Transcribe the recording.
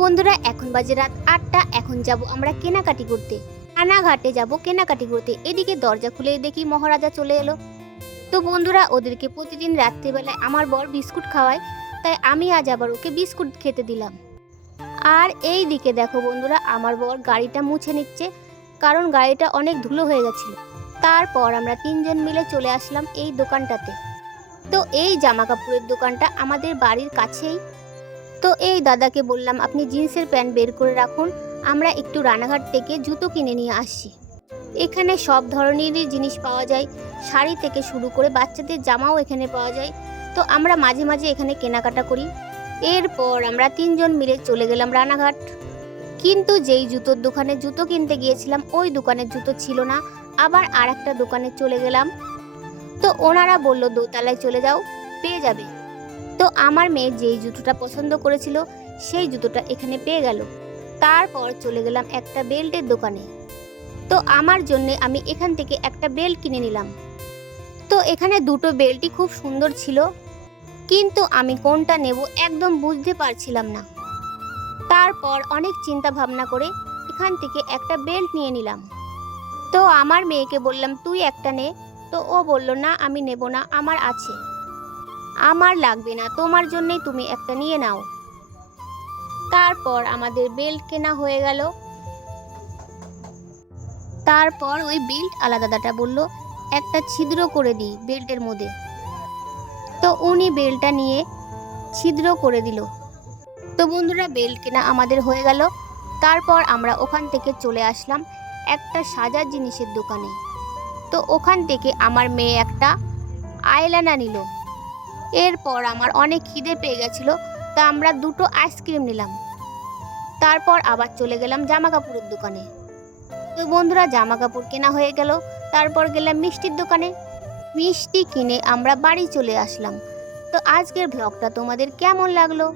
বন্ধুরা এখন বাজে রাত ৮টা। এখন যাব আমরা কেনাকাটি করতে, রানাঘাটে যাব কেনাকাটি করতে। এদিকে দরজা খুলে দেখি মহারাজা চলে এলো। তো বন্ধুরা ওদেরকে প্রতিদিন রাত্রিবেলায় আমার বর বিস্কুট খাওয়ায়, তাই আমি আজ আবার ওকে বিস্কুট খেতে দিলাম। আর এই দিকে দেখো বন্ধুরা আমার বর গাড়িটা মুছে নিচ্ছে, কারণ গাড়িটা অনেক ধুলো হয়ে গেছিল। তারপর আমরা তিনজন মিলে চলে আসলাম এই দোকানটাতে। তো এই জামা কাপড়ের দোকানটা আমাদের বাড়ির কাছেই। তো এই দাদাকে বললাম আপনি জিন্সের প্যান্ট বের করে রাখুন, আমরা একটু রানাঘাট থেকে জুতো কিনে নিয়ে আসছি। এখানে সব ধরনেরই জিনিস পাওয়া যায়, শাড়ি থেকে শুরু করে বাচ্চাদের জামাও এখানে পাওয়া যায়। তো আমরা মাঝে মাঝে এখানে কেনাকাটা করি। এরপর আমরা তিনজন মিলে চলে গেলাম রানাঘাট। কিন্তু যেই জুতোর দোকানে জুতো কিনতে গিয়েছিলাম ওই দোকানের জুতো ছিল না, আবার আর একটা দোকানে চলে গেলাম। তো ওনারা বলল দোতলায় চলে যাও, পেয়ে যাবে। তো আমার মেয়ে যেই জুতোটা পছন্দ করেছিল সেই জুতোটা এখানে পেয়ে গেল। তারপর চলে গেলাম একটা বেল্টের দোকানে। তো আমার জন্য আমি এখান থেকে একটা বেল্ট কিনে নিলাম। তো এখানে দুটো বেল্টই খুব সুন্দর ছিল, কিন্তু আমি কোনটা নেব একদম বুঝতে পারছিলাম না। তারপর অনেক চিন্তা ভাবনা করে এখান থেকে একটা বেল্ট নিয়ে নিলাম। তো আমার মেয়েকে বললাম তুই একটা নে। তো ও বলল না আমি নেব না, আমার আছে, আমার লাগবে না, তোমার জন্যই তুমি একটা নিয়ে নাও। তারপর আমাদের বেল্ট কেনা হয়ে গেল। তারপর ওই বেল্ট আলাদা দাদাটা বলল একটা ছিদ্র করে দিই বেল্টের মধ্যে। তো উনি বেল্টটা নিয়ে ছিদ্র করে দিল। তো বন্ধুরা বেল্ট কেনা আমাদের হয়ে গেল। তারপর আমরা ওখান থেকে চলে আসলাম একটা সাজার জিনিসের দোকানে। তো ওখান থেকে আমার মেয়ে একটা আইলাইনার নিল। এরপর আমার অনেক খিদে পেয়ে গেছিলো, তা আমরা দুটো আইসক্রিম নিলাম। তারপর আবার চলে গেলাম জামা কাপড়ের দোকানে। তো বন্ধুরা জামা কাপড় কেনা হয়ে গেল। তারপর গেলাম মিষ্টির দোকানে, মিষ্টি কিনে আমরা বাড়ি চলে আসলাম। তো আজকের ব্লগটা তোমাদের কেমন লাগলো?